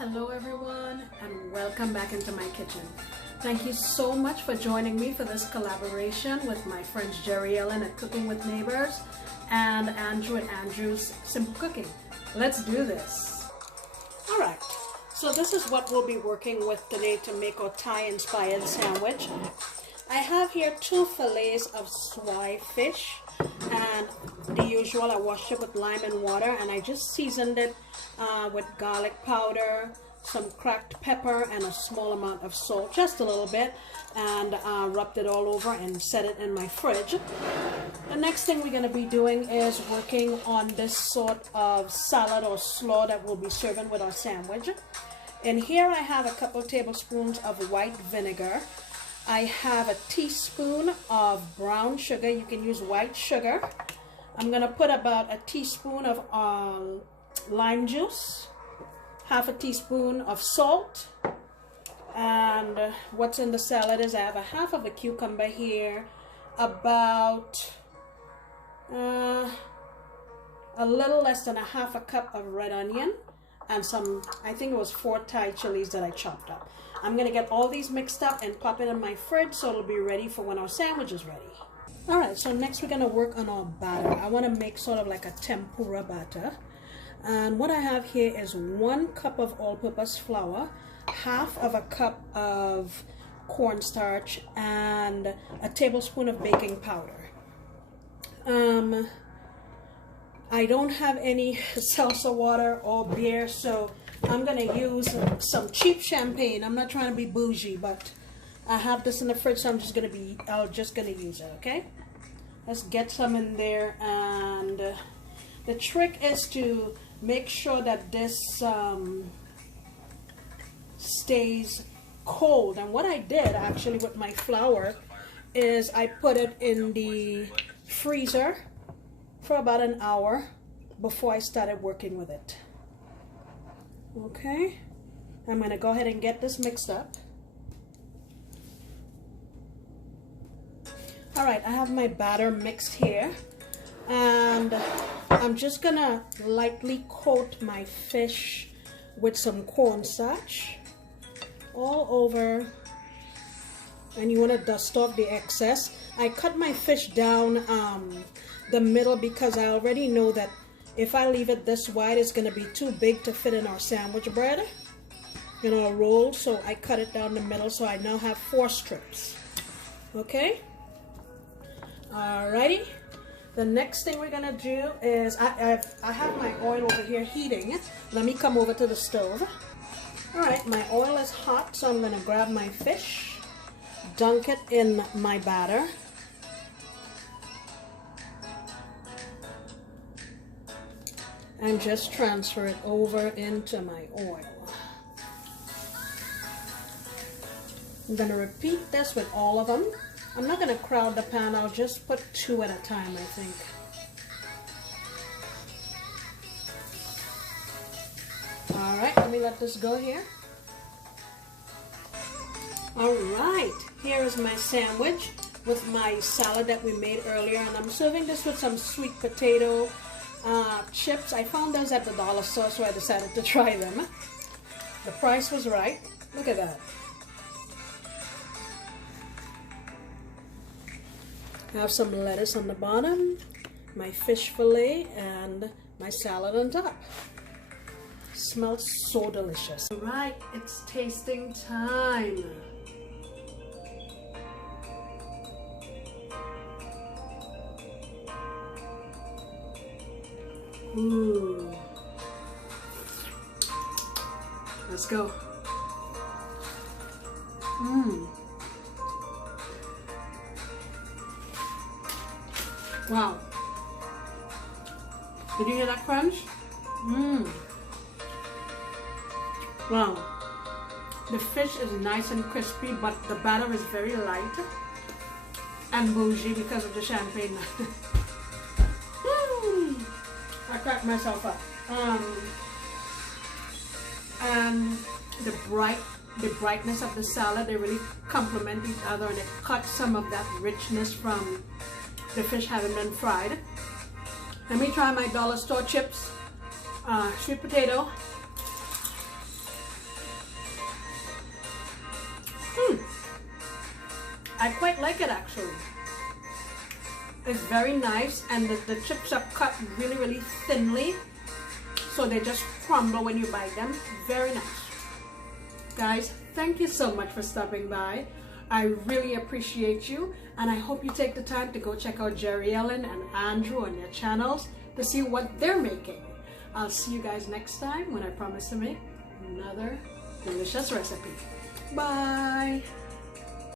Hello everyone, and welcome back into my kitchen. Thank you so much for joining me for this collaboration with my friends Jerry Ellen at Cooking with Neighbors and Andrew at Andrew's Simple Cooking. Let's do this. Alright, so this is what we'll be working with today to make our Thai inspired sandwich. I have here 2 fillets of swai fish, and the usual, I washed it with lime and water, and I just seasoned it with garlic powder, some cracked pepper, and a small amount of salt, just a little bit, and rubbed it all over and set it in my fridge. The next thing we're going to be doing is working on this sort of salad or slaw that we'll be serving with our sandwich. In here I have a couple tablespoons of white vinegar. I have a teaspoon of brown sugar. You can use white sugar. I'm going to put about a teaspoon of lime juice, half a teaspoon of salt, and what's in the salad is I have a half of a cucumber here, about a little less than a half a cup of red onion, and some, I think it was 4 Thai chilies that I chopped up. I'm going to get all these mixed up and pop it in my fridge so it'll be ready for when our sandwich is ready. Alright, so next we're going to work on our batter. I want to make sort of like a tempura batter. And what I have here is 1 cup of all-purpose flour, half of a cup of cornstarch, and a tablespoon of baking powder. I don't have any salsa water or beer, so I'm going to use some cheap champagne. I'm not trying to be bougie, but I have this in the fridge, so I'm just going to use it, okay? Let's get some in there, and the trick is to make sure that this stays cold. And what I did actually with my flour is I put it in the freezer for about an hour before I started working with it. Okay, I'm going to go ahead and get this mixed up. Alright, I have my batter mixed here, and I'm just going to lightly coat my fish with some cornstarch all over, and you want to dust off the excess. I cut my fish down the middle because I already know that if I leave it this wide, it's going to be too big to fit in our sandwich bread, you know, a roll. So I cut it down the middle, so I now have 4 strips. Okay? Alrighty. The next thing we're going to do is, I have my oil over here heating. Let me come over to the stove. Alright, my oil is hot, so I'm going to grab my fish, dunk it in my batter. And just transfer it over into my oil. I'm going to repeat this with all of them. I'm not going to crowd the pan. I'll just put 2 at a time, I think. Alright, let me let this go here. Alright, here is my sandwich with my salad that we made earlier. And I'm serving this with some sweet potato chips. I found those at the dollar store, so I decided to try them. The price was right. Look at that. I have some lettuce on the bottom, my fish fillet, and my salad on top. Smells so delicious. Alright, it's tasting time. Ooh. Let's go. Wow. Did you hear that crunch? Wow. The fish is nice and crispy, but the batter is very light and bougie because of the champagne. I cracked myself up. And the brightness of the salad, they really complement each other, and it cuts some of that richness from the fish having been fried. Let me try my dollar store chips, sweet potato. I quite like it actually. It's very nice, and the chips are cut really, really thinly, so they just crumble when you bite them. Very nice. Guys, thank you so much for stopping by. I really appreciate you, and I hope you take the time to go check out Jerry Ellen and Andrew on their channels to see what they're making. I'll see you guys next time when I promise to make another delicious recipe. Bye!